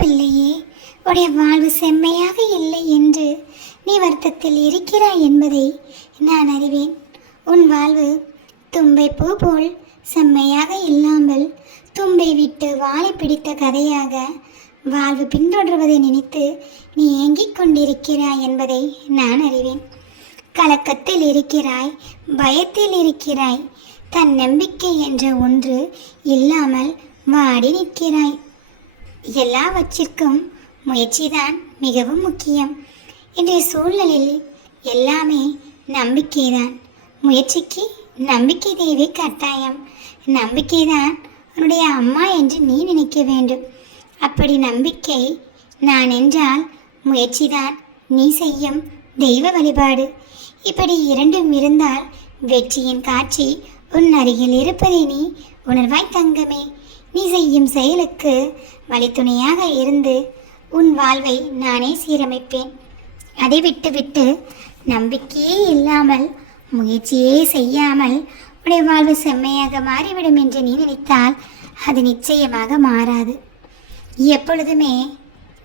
பிள்ளையே உடைய வாழ்வு செம்மையாக இல்லை என்று நீ வருத்தத்தில் இருக்கிறாய் என்பதை நான் அறிவேன். உன் வாழ்வு தும்பை பூ போல் செம்மையாக இல்லாமல் தும்பை விட்டு வாழை பிடித்த கதையாக வாழ்வு பின்தொடர்வதை நினைத்து நீ ஏங்கிக் கொண்டிருக்கிறாய் என்பதை நான் அறிவேன். கலக்கத்தில் இருக்கிறாய் பயத்தில் இருக்கிறாய் தன் நம்பிக்கை என்ற ஒன்று இல்லாமல் வாடி நிற்கிறாய். எல்லாவற்றிற்கும் முயற்சிதான் மிகவும் முக்கியம். இன்றைய சூழலில் எல்லாமே நம்பிக்கைதான். முயற்சிக்கு நம்பிக்கை தேவை கட்டாயம். நம்பிக்கைதான் உன்னுடைய அம்மா என்று நீ நினைக்க வேண்டும். அப்படி நம்பிக்கை நான் என்றால் முயற்சிதான் நீ செய்யும் தெய்வ வழிபாடு. இப்படி இரண்டும் இருந்தால் வெற்றியின் காட்சி உன் அருகில் இருப்பதை நீ உணர்வாய் தங்கமே. நீ செய்யும் செயலுக்கு வழித்துணையாக இருந்து உன் வாழ்வை நானே சீரமைப்பேன். அதை விட்டுவிட்டு நம்பிக்கையே இல்லாமல் முயற்சியே செய்யாமல் உடைய வாழ்வு செம்மையாக மாறிவிடும் என்று நீ நினைத்தால் அது நிச்சயமாக மாறாது. எப்பொழுதுமே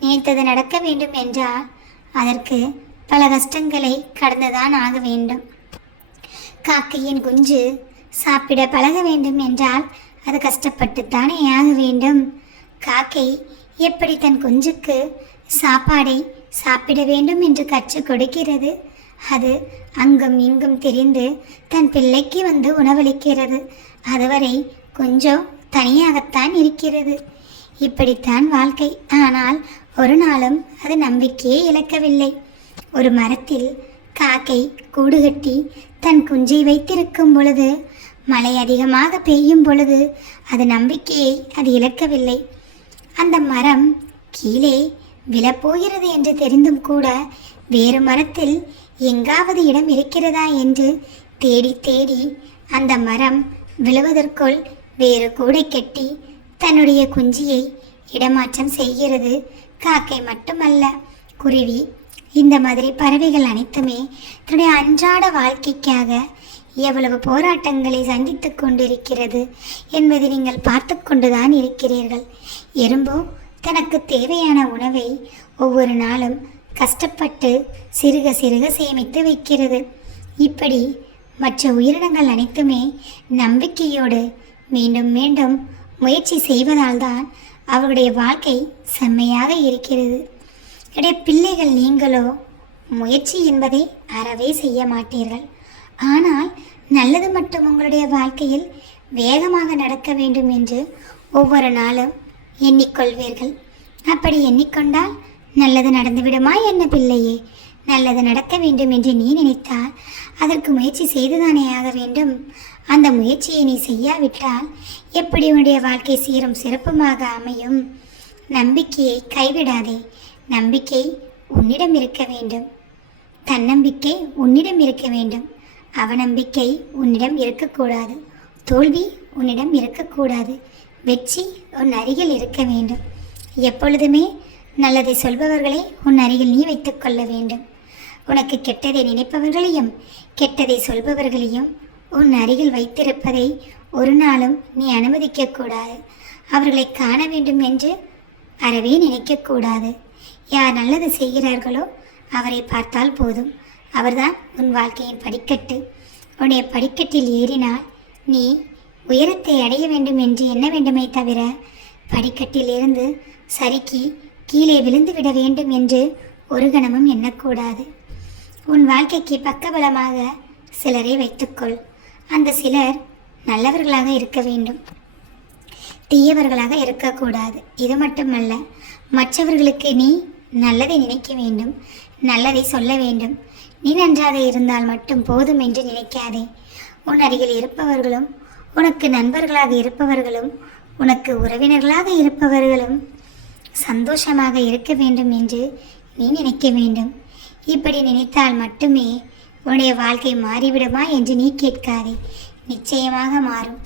நினைத்தது நடக்க வேண்டும் என்றால் அதற்கு பல கஷ்டங்களை கடந்துதான் ஆக வேண்டும். காக்கையின் குஞ்சு சாப்பிட பழக வேண்டும் என்றால் அது கஷ்டப்பட்டுத்தானே ஆக வேண்டும். காக்கை எப்படி தன் குஞ்சுக்கு சாப்பாடை சாப்பிட வேண்டும் என்று கற்றுக் கொடுக்கிறது? அது அங்கும் இங்கும் தெரிந்து தன் பிள்ளைக்கு வந்து உணவளிக்கிறது. அதுவரை கொஞ்சம் தனியாகத்தான் இருக்கிறது. இப்படித்தான் வாழ்க்கை. ஆனால் ஒரு நாளும் அது நம்பிக்கையே இழக்கவில்லை. ஒரு மரத்தில் காக்கை கூடு கட்டி தன் குஞ்சை வைத்திருக்கும் பொழுது மழை அதிகமாக பெய்யும் பொழுது அது நம்பிக்கையை அது இழக்கவில்லை. அந்த மரம் கீழே விழப்போகிறது என்று தெரிந்தும் கூட வேறு மரத்தில் எங்காவது இடம் இருக்கிறதா என்று தேடி தேடி அந்த மரம் விழுவதற்குள் வேறு கூடை கட்டி தன்னுடைய குஞ்சியை இடமாற்றம் செய்கிறது. காக்கை மட்டுமல்ல குருவி இந்த மாதிரி பறவைகள் அனைத்துமே தன்னுடைய அன்றாட வாழ்க்கைக்காக எவ்வளவு போராட்டங்களை சந்தித்து கொண்டிருக்கிறது என்பதை நீங்கள் பார்த்து கொண்டுதான் இருக்கிறீர்கள். எறும்போ தனக்கு தேவையான உணவை ஒவ்வொரு நாளும் கஷ்டப்பட்டு சிறுக சிறுக சேமித்து வைக்கிறது. இப்படி மற்ற உயிரினங்கள் அனைத்துமே நம்பிக்கையோடு மீண்டும் மீண்டும் முயற்சி செய்வதால்தான் அவருடைய வாழ்க்கை செம்மையாக இருக்கிறது. என்னுடைய பிள்ளைகள் நீங்களோ முயற்சி என்பதை அறவே செய்ய மாட்டீர்கள். ஆனால் நல்லது மட்டும் உங்களுடைய வாழ்க்கையில் வேகமாக நடக்க வேண்டும் என்று ஒவ்வொரு நாளும் எண்ணிக்கொள்வீர்கள். அப்படி எண்ணிக்கொண்டால் நல்லது நடந்துவிடுமா என்ன பிள்ளையே? நல்லது நடக்க வேண்டும் என்று நீ நினைத்தால் அதற்கு முயற்சி செய்துதானே ஆக வேண்டும். அந்த முயற்சியை நீ செய்யாவிட்டால் எப்படி உன்னுடைய வாழ்க்கை சீரும் சிறப்புமாக அமையும்? நம்பிக்கையை கைவிடாதே. நம்பிக்கை உன்னிடம் இருக்க வேண்டும். தன்னம்பிக்கை உன்னிடம் இருக்க வேண்டும். அவநம்பிக்கை உன்னிடம் இருக்கக்கூடாது. தோல்வி உன்னிடம் இருக்கக்கூடாது. வெற்றி உன் அருகில் இருக்க வேண்டும். எப்பொழுதுமே நல்லதை சொல்பவர்களை உன் அருகில் நீ வைத்துக் கொள்ள வேண்டும். உனக்கு கெட்டதை நினைப்பவர்களையும் கெட்டதை சொல்பவர்களையும் உன் அருகில் வைத்திருப்பதை ஒரு நாளும் நீ அனுமதிக்கக்கூடாது அவர்களை காண வேண்டும் என்று அறவே நினைக்கக்கூடாது யார் நல்லது செய்கிறார்களோ அவரை பார்த்தால் போதும். அவர்தான் உன் வாழ்க்கையின் படிக்கட்டு. உன்னுடைய படிக்கட்டில் ஏறினால் நீ உயரத்தை அடைய வேண்டும் என்று எண்ண வேண்டுமே தவிர படிக்கட்டிலிருந்து சறுக்கி கீழே விழுந்து விட வேண்டும் என்று ஒரு கணமும் எண்ணக்கூடாது. உன் வாழ்க்கைக்கு பக்கபலமாக சிலரை வைத்துக்கொள். அந்த சிலர் நல்லவர்களாக இருக்க வேண்டும். தீயவர்களாக இருக்கக்கூடாது. இது மட்டுமல்ல மற்றவர்களுக்கு நீ நல்லதை நினைக்க வேண்டும் நல்லதை சொல்ல வேண்டும். நீ நன்றாக இருந்தால் மட்டும் போதும் என்று நினைக்காதே. உன் அருகில் இருப்பவர்களும் உனக்கு நண்பர்களாக இருப்பவர்களும் உனக்கு உறவினர்களாக இருப்பவர்களும் சந்தோஷமாக இருக்க வேண்டும் என்று நீ நினைக்க வேண்டும். இப்படி நினைத்தால் மட்டுமே உன்னுடைய வாழ்க்கை மாறிவிடுமா என்று நீ கேட்காதே. நிச்சயமாக மாறும்.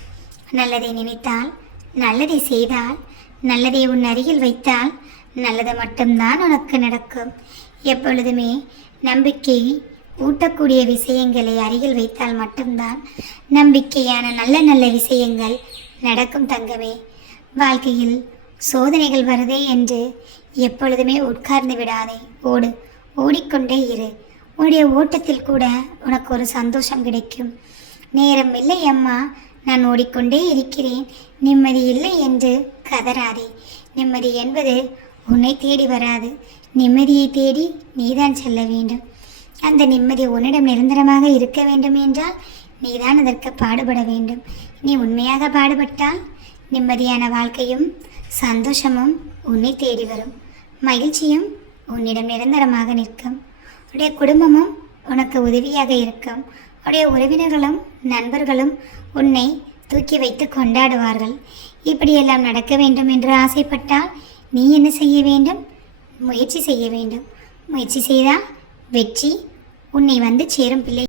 நல்லதை நினைத்தால் நல்லதை செய்தால் நல்லதை உன் அருகில் வைத்தால் நல்லது மட்டும்தான் உனக்கு நடக்கும். எப்பொழுதுமே நம்பிக்கை ஊட்டக்கூடிய விஷயங்களை அருகில் வைத்தால் மட்டும்தான் நம்பிக்கையான நல்ல நல்ல விஷயங்கள் நடக்கும் தங்கமே. வாழ்க்கையில் சோதனைகள் வருதே என்று எப்பொழுதுமே உட்கார்ந்து விடாதே. ஓடு ஓடிக்கொண்டே இரு. உன்னுடைய ஓட்டத்தில் கூட உனக்கு ஒரு சந்தோஷம் கிடைக்கும். நேரம் இல்லை அம்மா நான் ஓடிக்கொண்டே இருக்கிறேன். நிம்மதி இல்லை என்று கதறாதே. நிம்மதி என்பது உன்னை தேடி வராது. நிம்மதியை தேடி நீதான் செல்ல வேண்டும். அந்த நிம்மதி உன்னிடம் நிரந்தரமாக இருக்க வேண்டும் என்றால் நீதான் அதற்கு பாடுபட வேண்டும். நீ உண்மையாக பாடுபட்டால் நிம்மதியான வாழ்க்கையும் சந்தோஷமும் உன்னை தேடி வரும். மகிழ்ச்சியும் உன்னிடம் நிரந்தரமாக நிற்கும். உடைய குடும்பமும் உனக்கு உதவியாக இருக்கும். உடைய உறவினர்களும் நண்பர்களும் உன்னை தூக்கி வைத்து கொண்டாடுவார்கள். இப்படியெல்லாம் நடக்க வேண்டும் என்று ஆசைப்பட்டால் நீ என்ன செய்ய வேண்டும்? முயற்சி செய்ய வேண்டும். முயற்சி செய்தால் வெற்றி உன்னை வந்து சேரும் பிள்ளை.